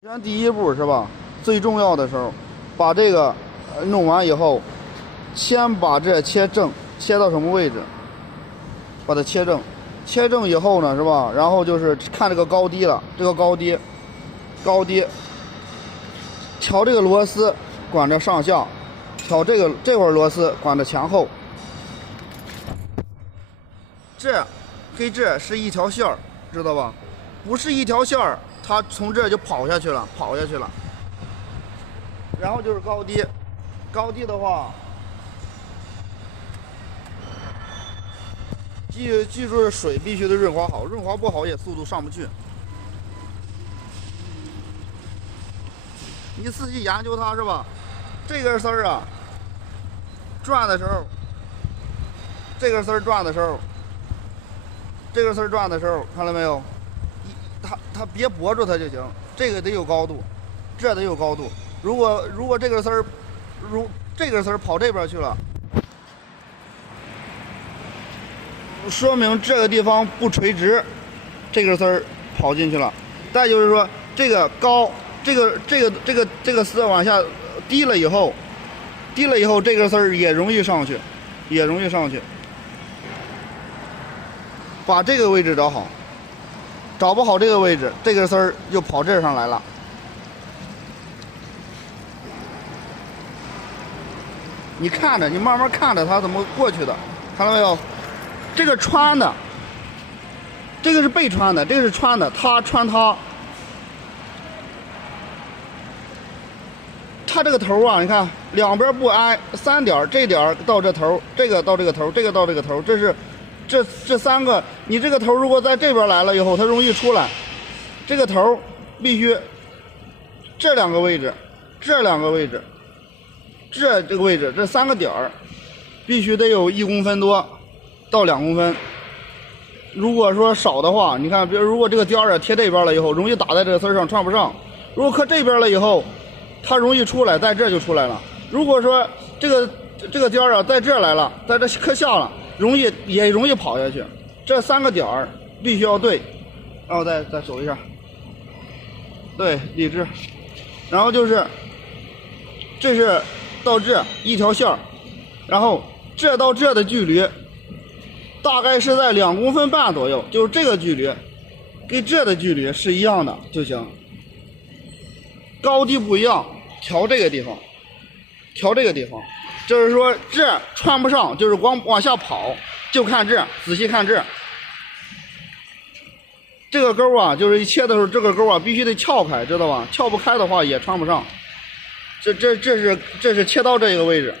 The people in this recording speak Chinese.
先第一步是吧？最重要的时候，把这个弄完以后，先把这切正，切到什么位置？把它切正，切正以后呢，是吧？然后就是看这个高低了，这个高低，调这个螺丝管着上下，调这块螺丝管着前后。这跟这是一条线儿，知道吧？不是一条线儿，它从这就跑下去了。然后就是高低，高低的话，记住水必须得润滑好，润滑不好也速度上不去。你仔细研究它是吧？这根丝儿啊，转的时候，这根丝儿转的时候，看到没有？它别拨住它就行，这个得有高度，这得有高度。如果这根丝儿，这根丝儿跑这边去了，说明这个地方不垂直，这根丝儿跑进去了。再就是说，这个高，这个丝往下低了以后，这根丝儿也容易上去，把这个位置找好，找不好这个位置，这根丝儿就跑这上来了。你看着，你慢慢看着它怎么过去的，看到没有？这个穿的，这个是被穿的，这个是穿的，它穿它。它这个头啊，你看两边不挨3点，这点到这头，这个到这个头，这个到这个头，这是这3个。你这个头如果在这边来了以后，它容易出来。这个头必须这2个位置，这个位置，这个位置，这3个点儿必须得有1公分多到2公分。如果说少的话，你看，比如如果这个尖儿贴这边了以后，容易打在这个丝上穿不上；如果磕这边了以后，它容易出来，在这就出来了。如果说这个尖儿在这来了，在这磕下了，也容易跑下去。这3个点儿必须要对，然后再数一下，对，理直。然后就是这是到这一条线儿，然后这到这的距离大概是在2公分半左右，就是这个距离跟这的距离是一样的就行。高低不一样，调这个地方，就是说这穿不上，就是光往下跑，就看这，仔细看这。这个钩啊，就是一切的时候，这个钩啊必须得撬开，知道吧？撬不开的话也穿不上。这是切到这个位置。